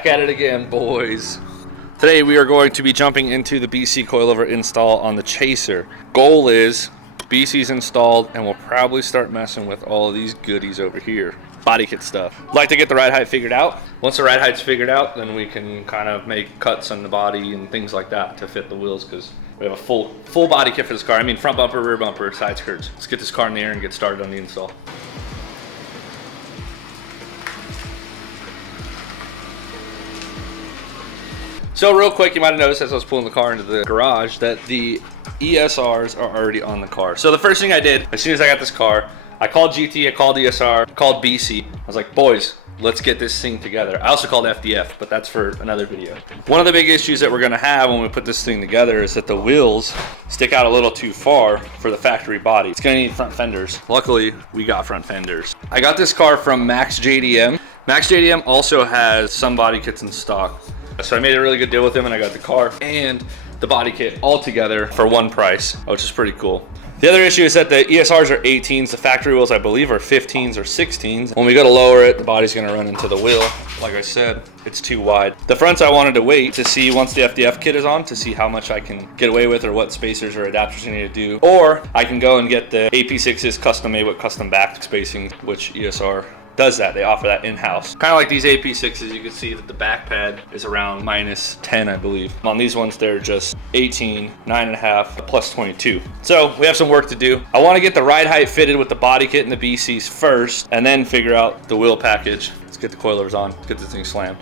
Back at it again, boys. Today we are going to be jumping into the BC coilover install on the Chaser. Goal is BC's installed and we'll probably start messing with all of these goodies over here. Body kit stuff. Like to get the ride height figured out. Once the ride height's figured out, then we can kind of make cuts on the body and things like that to fit the wheels, because we have a full body kit for this car. I mean, front bumper, rear bumper, side skirts. Let's get this car in the air and get started on the install. So real quick, you might have noticed as I was pulling the car into the garage that the ESRs are already on the car. So the first thing I did, as soon as I got this car, I called GT, I called ESR, I called BC. I was like, boys, let's get this thing together. I also called FDF, but that's for another video. One of the big issues that we're gonna have when we put this thing together is that the wheels stick out a little too far for the factory body. It's gonna need front fenders. Luckily, we got front fenders. I got this car from X JZX100. X JZX100 also has some body kits in stock. So I made a really good deal with him and I got the car and the body kit all together for one price, which is pretty cool. The other issue is that the ESRs are 18s, the factory wheels I believe are 15s or 16s. When we go to lower it, the body's gonna run into the wheel. Like I said, it's too wide. The fronts I wanted to wait to see once the FDF kit is on to see how much I can get away with or what spacers or adapters I need to do. Or I can go and get the AP6s custom made with custom back spacing, which ESR does that. They offer that in-house. Kind of like these AP6s, you can see that the back pad is around -10, I believe. On these ones, they're just 18, 9.5, plus 22. So we have some work to do. I want to get the ride height fitted with the body kit and the BCs first, and then figure out the wheel package. Let's get the coilovers on, let's get this thing slammed.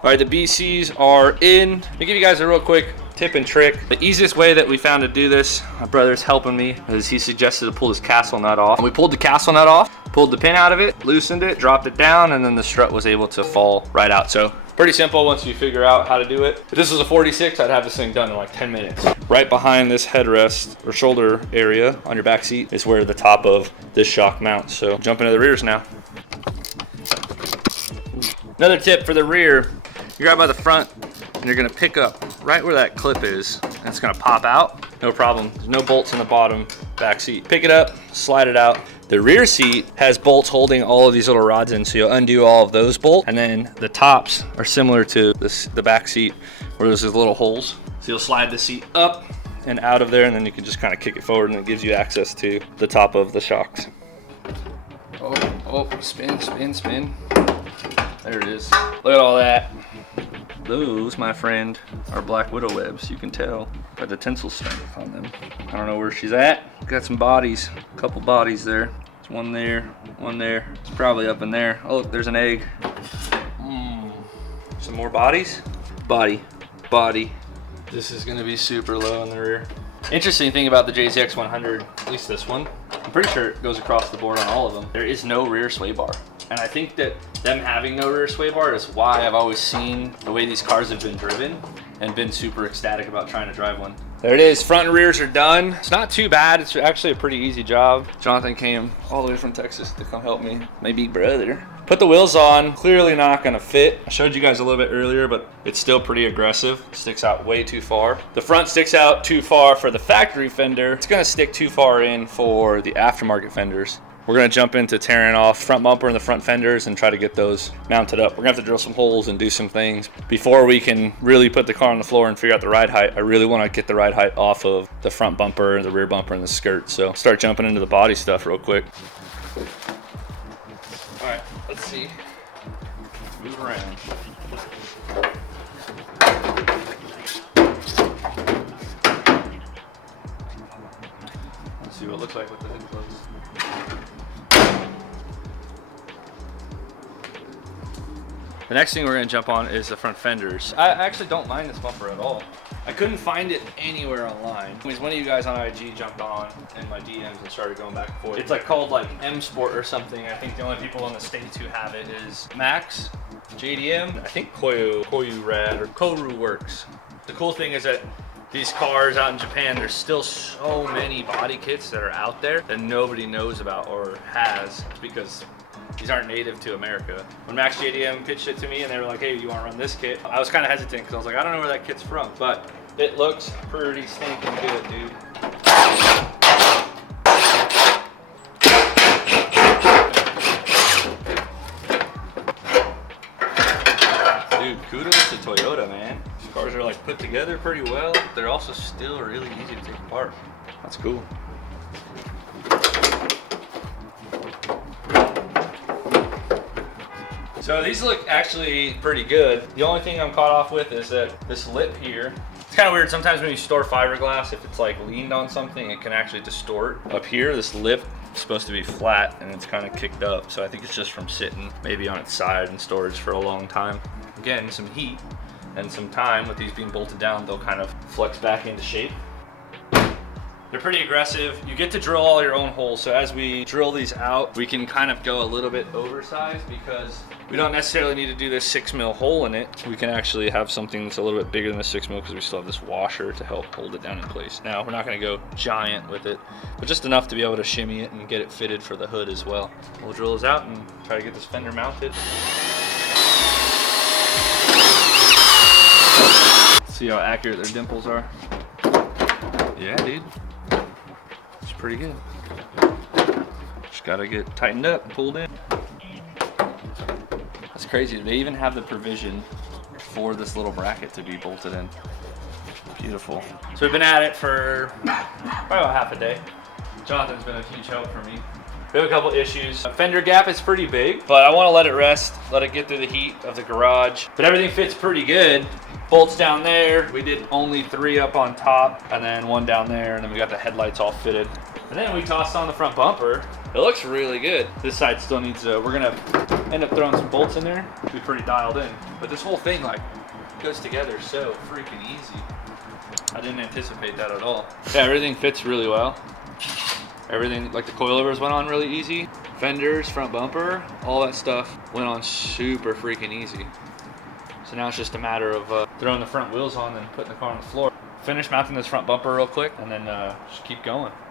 All right, the BCs are in. Let me give you guys a real quick tip and trick. The easiest way that we found to do this, my brother's helping me, is he suggested to pull this castle nut off. We pulled the castle nut off, pulled the pin out of it, loosened it, dropped it down, and then the strut was able to fall right out. So pretty simple once you figure out how to do it. If this was a 46, I'd have this thing done in like 10 minutes. Right behind this headrest or shoulder area on your back seat is where the top of this shock mounts. So jump into the rears now. Another tip for the rear, you grab by the front and you're gonna pick up right where that clip is and it's gonna pop out. No problem, there's no bolts in the bottom back seat. Pick it up, slide it out. The rear seat has bolts holding all of these little rods in, so you'll undo all of those bolts. And then the tops are similar to the back seat where there's these little holes. So you'll slide the seat up and out of there and then you can just kind of kick it forward and it gives you access to the top of the shocks. Oh, spin, spin, spin. There it is. Look at all that. Those, my friend, are Black Widow webs. You can tell by the tensile strength on them. I don't know where she's at. Got some bodies, a couple bodies there. There's one there, one there. It's probably up in there. Oh, look, there's an egg. Some more bodies. Body, body. This is gonna be super low in the rear. Interesting thing about the JZX100, at least this one, I'm pretty sure it goes across the board on all of them. There is no rear sway bar. And I think that them having no rear sway bar is why I've always seen the way these cars have been driven and been super ecstatic about trying to drive one. There it is, front and rears are done. It's not too bad, it's actually a pretty easy job. Jonathan came all the way from Texas to come help me, my big brother. Put the wheels on, clearly not gonna fit. I showed you guys a little bit earlier, but it's still pretty aggressive. Sticks out way too far. The front sticks out too far for the factory fender. It's gonna stick too far in for the aftermarket fenders. We're gonna jump into tearing off front bumper and the front fenders and try to get those mounted up. We're gonna have to drill some holes and do some things before we can really put the car on the floor and figure out the ride height. I really wanna get the ride height off of the front bumper, the rear bumper, and the skirt. So start jumping into the body stuff real quick. All right, let's see. Move around. Let's see what it looks like with the hood closed. The next thing we're gonna jump on is the front fenders. I actually don't mind this bumper at all. I couldn't find it anywhere online. Because one of you guys on IG jumped on in my DMs and started going back and forth. It's like called like M Sport or something. I think the only people in the States who have it is Max, JDM, I think Koyu Rad or Koru Works. The cool thing is that these cars out in Japan, there's still so many body kits that are out there that nobody knows about or has, because These aren't native to America. When Max JDM pitched it to me and they were like, hey, you want to run this kit? I was kind of hesitant because I was like, I don't know where that kit's from, but it looks pretty stinking good, dude. Dude, kudos to Toyota, man. These cars are like put together pretty well, but they're also still really easy to take apart. That's cool. So these look actually pretty good. The only thing I'm caught off with is that this lip here, it's kind of weird. Sometimes when you store fiberglass, if it's like leaned on something, it can actually distort. Up here, this lip is supposed to be flat and it's kind of kicked up. So I think it's just from sitting maybe on its side in storage for a long time. Again, some heat and some time with these being bolted down, they'll kind of flex back into shape. They're pretty aggressive. You get to drill all your own holes. So as we drill these out, we can kind of go a little bit oversized because we don't necessarily need to do this 6 mil hole in it. We can actually have something that's a little bit bigger than the 6 mil because we still have this washer to help hold it down in place. Now, we're not gonna go giant with it, but just enough to be able to shimmy it and get it fitted for the hood as well. We'll drill this out and try to get this fender mounted. See how accurate their dimples are. Yeah, dude. It's pretty good. Just gotta get tightened up and pulled in. That's crazy. They even have the provision for this little bracket to be bolted in. Beautiful. So we've been at it for probably about half a day. Jonathan's been a huge help for me. We have a couple issues. Fender gap is pretty big, but I want to let it rest, let it get through the heat of the garage. But everything fits pretty good. Bolts down there. We did only 3 up on top and then 1 down there, and then we got the headlights all fitted. And then we tossed on the front bumper. It looks really good. This side still needs we're gonna end up throwing some bolts in there. Be pretty dialed in. But this whole thing like goes together so freaking easy. I didn't anticipate that at all. Yeah, everything fits really well. Everything, like the coilovers went on really easy. Fenders, front bumper, all that stuff went on super freaking easy. So now it's just a matter of throwing the front wheels on and putting the car on the floor. Finish mounting this front bumper real quick and then just keep going.